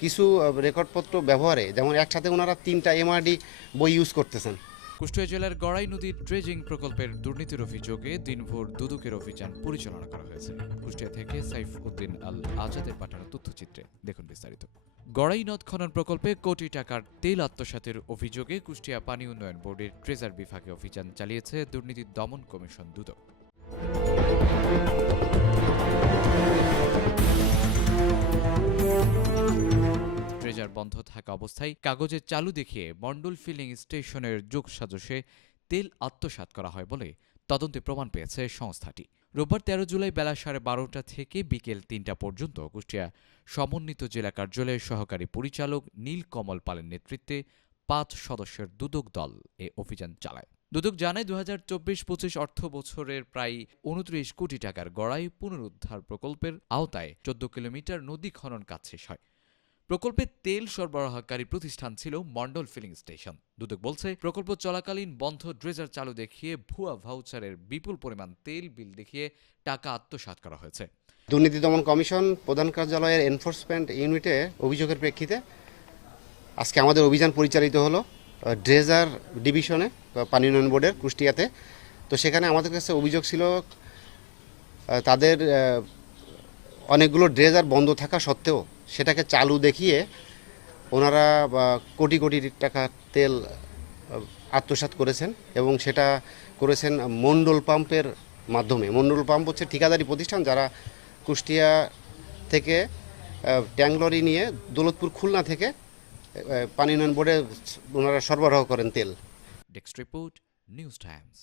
কিছু রেকর্ডপত্র ব্যবহারে, যেমন একসাথে ওনারা তিনটা এমআরডি বই ইউজ করতেছেন। কুষ্টিয়া জেলার গড়াই নদীর ড্রেজিং প্রকল্পের দুর্নীতির অভিযোগে দিনভর দুদকের অভিযান পরিচালনা করা হয়েছে। কুষ্টিয়া থেকে সাইফ উদ্দিন আল আজাদের পাঠানো তথ্যচিত্রে দেখুন বিস্তারিত। গড়াই নদ খনন প্রকল্পে কোটি টাকার তেল আত্মসাতের অভিযোগে কুষ্টিয়া পানি উন্নয়ন বোর্ডের ট্রেজার বিভাগে অভিযান চালিয়েছে দুর্নীতি দমন কমিশন দুদক। ট্রেজার বন্ধ থাকা অবস্থায় কাগজে চালু দেখিয়ে মন্ডল ফিলিং স্টেশনের যোগ সাজসে তেল আত্মসাৎ করা হয় বলে তদন্তে প্রমাণ পেয়েছে সংস্থাটি। রোববার তেরো জুলাই বেলা সাড়ে বারোটা থেকে বিকেল তিনটা পর্যন্ত কুষ্টিয়া সমন্বিত জেলা কার্যালয়ের সহকারী পরিচালক নীল কমল পালের নেতৃত্বে পাঁচ সদস্যের দুদক দল এ অভিযান চালায়। দুদক জানায় দু হাজার চব্বিশ পঁচিশ অর্থ বছরের প্রায় উনত্রিশ কোটি টাকার গড়াই পুনরুদ্ধার প্রকল্পের আওতায় চোদ্দ কিলোমিটার নদী খনন কাজ শেষ হয়। প্রকল্পে তেল সরবরাহকারী প্রতিষ্ঠান ছিল মন্ডল ফিলিং স্টেশন। দুদক বলছে, প্রকল্প চলাকালীন বন্ধ ড্রেজার চালু দেখিয়ে ভুয়া ভাউচারের বিপুল পরিমাণ তেল বিল দেখিয়ে টাকা আত্মসাৎ করা হয়েছে। দুর্নীতি দমন কমিশন, প্রধান কার্যালয়ের এনফোর্সমেন্ট ইউনিটে অভিযোগের প্রেক্ষিতে আজকে আমাদের অভিযান পরিচালিত হলো ড্রেজার ডিভিশনে পানি উন্নয়ন বোর্ডের কুষ্টিয়াতে। তো সেখানে আমাদের কাছে অভিযোগ ছিল তাদের অনেকগুলো ড্রেজার বন্ধ থাকা সত্ত্বেও সেটাকে চালু দেখিয়ে ওনারা কোটি কোটি টাকা তেল আহ, আত্মসাৎ করেছেন এবং সেটা করেছেন মন্ডল পাম্পের মাধ্যমে। মন্ডল পাম্প হচ্ছে ঠিকাদারি প্রতিষ্ঠান যারা কুষ্টিয়া থেকে ট্যাংলরি নিয়ে দৌলতপুর খুলনা থেকে পানি উন্নয়ন বোর্ডে ওনারা সরবরাহ করেন তেল। Desk report news Times